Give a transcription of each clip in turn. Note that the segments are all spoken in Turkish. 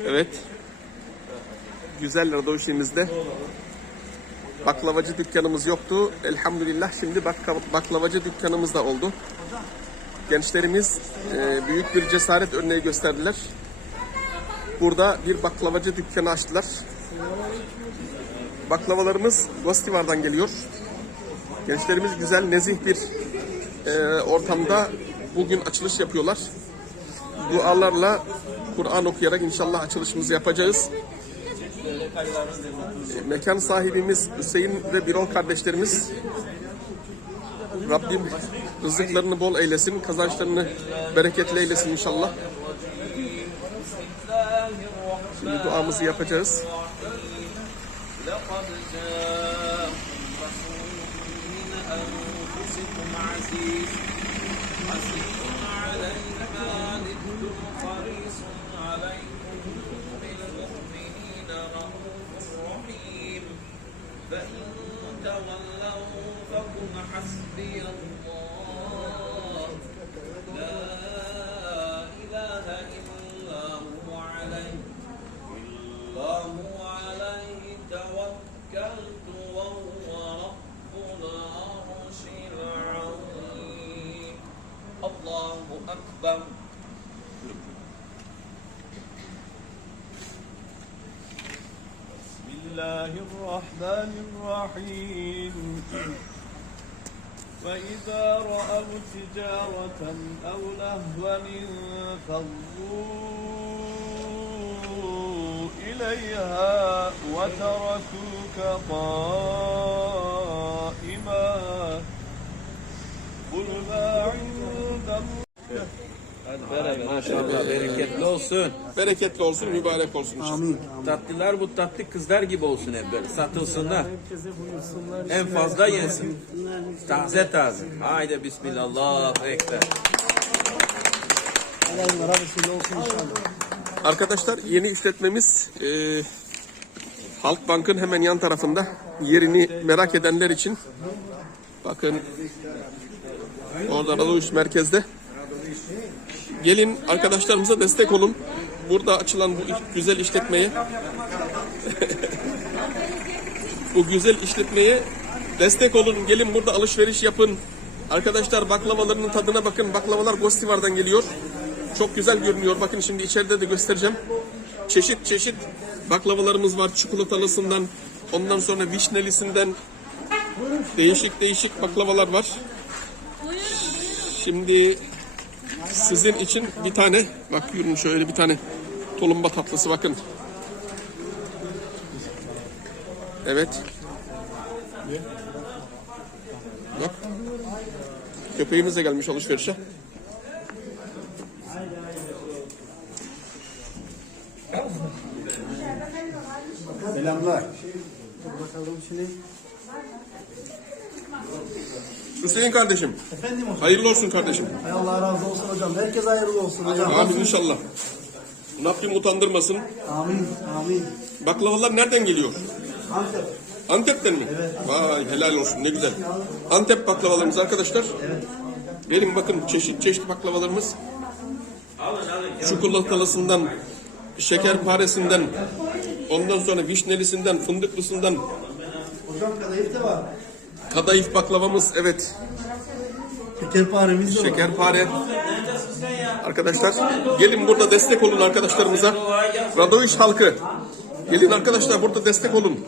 Evet. Güzel Radoşi'mizde baklavacı dükkanımız yoktu. Elhamdülillah şimdi bakla- baklavacı dükkanımız da oldu. Gençlerimiz e, büyük bir cesaret örneği gösterdiler. Burada bir baklavacı dükkanı açtılar. Baklavalarımız Gostivar'dan geliyor. Gençlerimiz güzel, nezih bir e, ortamda bugün açılış yapıyorlar. Dualarla Kur'an okuyarak inşallah açılışımızı yapacağız. E, Mekan sahibimiz Hüseyin ve Birol kardeşlerimiz Rabbim rızıklarını bol eylesin, kazançlarını bereketli eylesin inşallah. Şimdi duamızı yapacağız. لقد جاءكم رسول من أنفسكم عزيز عزيز عليه ما توكلت وهو رب العرش العظيم. الله أكبر. بسم الله الرحمن الرحيم. وإذا رأوا تجارة أو لهوا انفضوا. إليها وتركوك قائما قل ما عند الله Maşallah bereketli olsun. Bereketli olsun, mübarek olsun inşallah. Tatlılar bu tatlı kızlar gibi olsun hep böyle satılsınlar. En fazla yensin. Taze taze. Haydi bismillah. Allahu ekber. Arkadaşlar yeni işletmemiz e, Halkbank'ın hemen yan tarafında. Yerini merak edenler için bakın orada Radoviş merkezde. Gelin arkadaşlarımıza destek olun. Burada açılan bu güzel işletmeye bu güzel işletmeye destek olun. Gelin burada alışveriş yapın. Arkadaşlar baklavalarının tadına bakın. Baklavalar Gostivar'dan geliyor. Çok güzel görünüyor. Bakın şimdi içeride de göstereceğim. Çeşit çeşit baklavalarımız var. Çikolatalısından, ondan sonra vişnelisinden değişik değişik baklavalar var. Şimdi sizin için bir tane bak yürün şöyle bir tane tulumba tatlısı bakın. Evet. Bak. Köpeğimiz de gelmiş alışverişe. Selamlar. Hüseyin kardeşim. Efendim hocam. Hayırlı olsun kardeşim. Hay Allah razı olsun hocam. Herkes hayırlı olsun hocam. Amin inşallah. Rabbim utandırmasın. Amin. Amin. Baklavalar nereden geliyor? Antep. Antep'ten mi? Vay helal olsun ne güzel. Antep baklavalarımız arkadaşlar. Verin bakın çeşit çeşit baklavalarımız. Çikolatalısından, şekerparesinden, ondan sonra vişnelisinden, fındıklısından, Hocam kadayıf da var. kadayıf baklavamız evet. Şekerparemiz de var. Şekerpare. Arkadaşlar gelin burada destek olun arkadaşlarımıza. Radoviç halkı. Gelin arkadaşlar burada destek olun.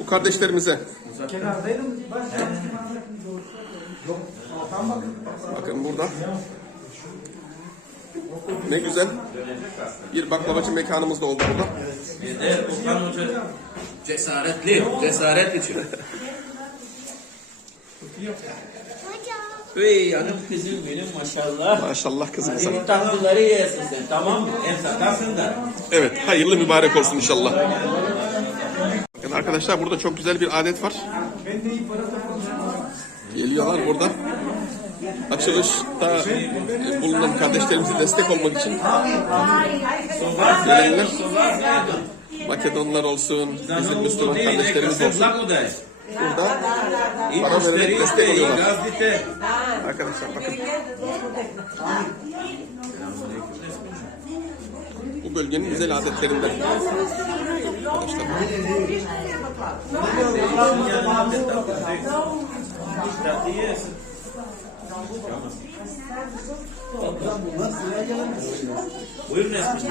Bu kardeşlerimize. Bakın burada. Ne güzel. Bir baklavacı mekanımız da oldu burada. Bir de Okan Hoca cesaretli, cesaret için. Hey hanım kızım benim maşallah. Maşallah kızımıza. Hadi bu tatlıları yesin sen tamam mı? Hem satarsın da. Evet hayırlı mübarek olsun inşallah. Bakın arkadaşlar burada çok güzel bir adet var. Geliyorlar burada. Açılışta bulunan kardeşlerimize destek olmak için gelenler Makedonlar olsun, bizim Müslüman kardeşlerimiz olsun. Burada para vererek destek oluyorlar. Arkadaşlar bakın. Bu bölgenin güzel adetlerinden. Arkadaşlar Tatlı yesin. Buyurun efendim.